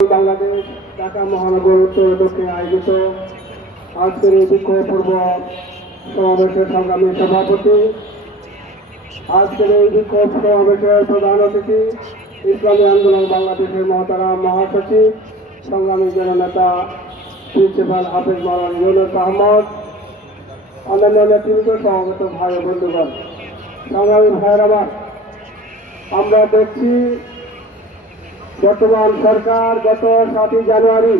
বাংলাদেশ, ঢাকা মহানগর উত্তর দক্ষিণে আয়োজিত আজকের এই বিক্ষোভ পূর্ব সমাবেশের সংগ্রামী সভাপতি। আজকের এই বিক্ষোভ সমাবেশের প্রধান অতিথি, ইসলামী আন্দোলন বাংলাদেশের মহতারাম মহাসচিব, সংগ্রামী জননেতা, প্রিন্সিপাল হাফিজ মাওলানা ইউনুস আহমদ, অন্যান্য নেতৃত্ব সমাবেত ভাই বন্ধুগণ। সংগ্রামী ভাইয়ের আমরা দেখছি বর্তমান সরকার গত সাতই জানুয়ারি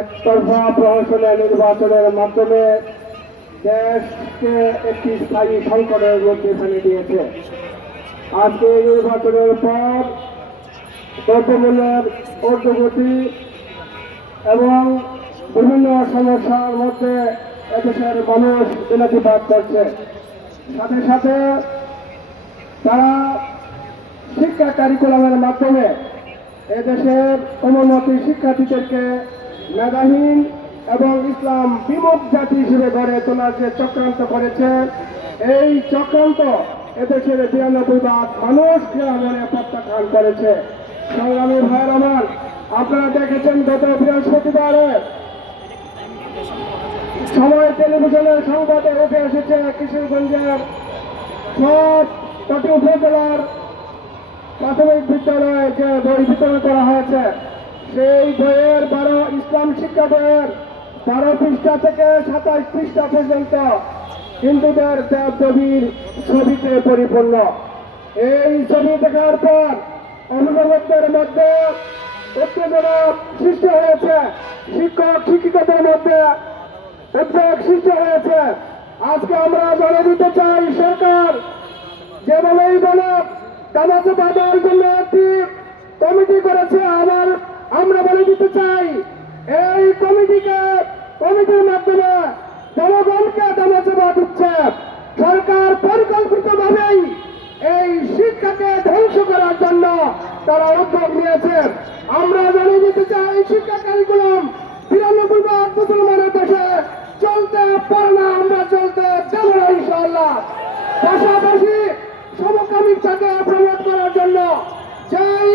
একতরফা প্রহসনের নির্বাচনের মাধ্যমে দেশকে একটি স্থায়ী সংকটের মধ্যে ফেলে দিয়েছে। আজকে নির্বাচনের পর দ্রব্যমূল্যের ঊর্ধ্বগতি এবং বিভিন্ন সমস্যার মধ্যে এদেশের মানুষ বিনতিবাদ করছে। সাথে সাথে তারা শিক্ষা কারিকুলামের মাধ্যমে এদেশের অনুন্নতি শিক্ষার্থীদেরকে মেধাহীন এবং ইসলাম বিমুখ জাতি হিসেবে গড়ে তোলার যে চক্রান্ত করেছে, এই চক্রান্ত এদেশের বিরানব্বই ভাগ মানুষ মনে প্রত্যাখ্যান করেছে। সংগ্রামী ভাইয়ের আমার আপনারা দেখেছেন গত বৃহস্পতিবারে সময় টেলিভিশনের সংবাদে উঠে এসেছে, কিশোরগঞ্জের সব কটি উপজেলার প্রাথমিক বিদ্যালয়ে যে বই বিতরণ করা হয়েছে, সেই বইয়ের বারো ইসলাম শিক্ষা বইয়ের বারো পৃষ্ঠা থেকে সাতাশ পৃষ্ঠা পর্যন্ত হিন্দুদের দেব দেবীর ছবিতে পরিপূর্ণ। এই ছবি দেখার পর অভিভাবকদের মধ্যে উত্তেজনা সৃষ্টি হয়েছে, শিক্ষক শিক্ষিকাদের মধ্যে উদ্বেগ সৃষ্টি হয়েছে। আজকে আমরা জানিয়ে দিতে চাই সরকার, যেভাবেই বলক কামাতে বাজার জন্য একটি কমিটি করেছে। আবার আমরা বলে দিতে চাই, এই কমিটিকে, কমিটির মাধ্যমে জনগণকে দামাচাপা দিচ্ছে। সরকার পরিকল্পিতভাবেই এই শিক্ষাকে ধ্বংস করার জন্য তারা উদ্যোগ নিয়েছে। আমরা জানিয়ে দিতে চাই, শিক্ষা কারিকুলাম বিরানব্বই ভাগ মুসলমানের দেশে চলতে পারে না, আমরা চলতে দেবো না ইনশাআল্লাহ। পাশাপাশি সমকামিকতাকে প্রমোট করার জন্য। সেই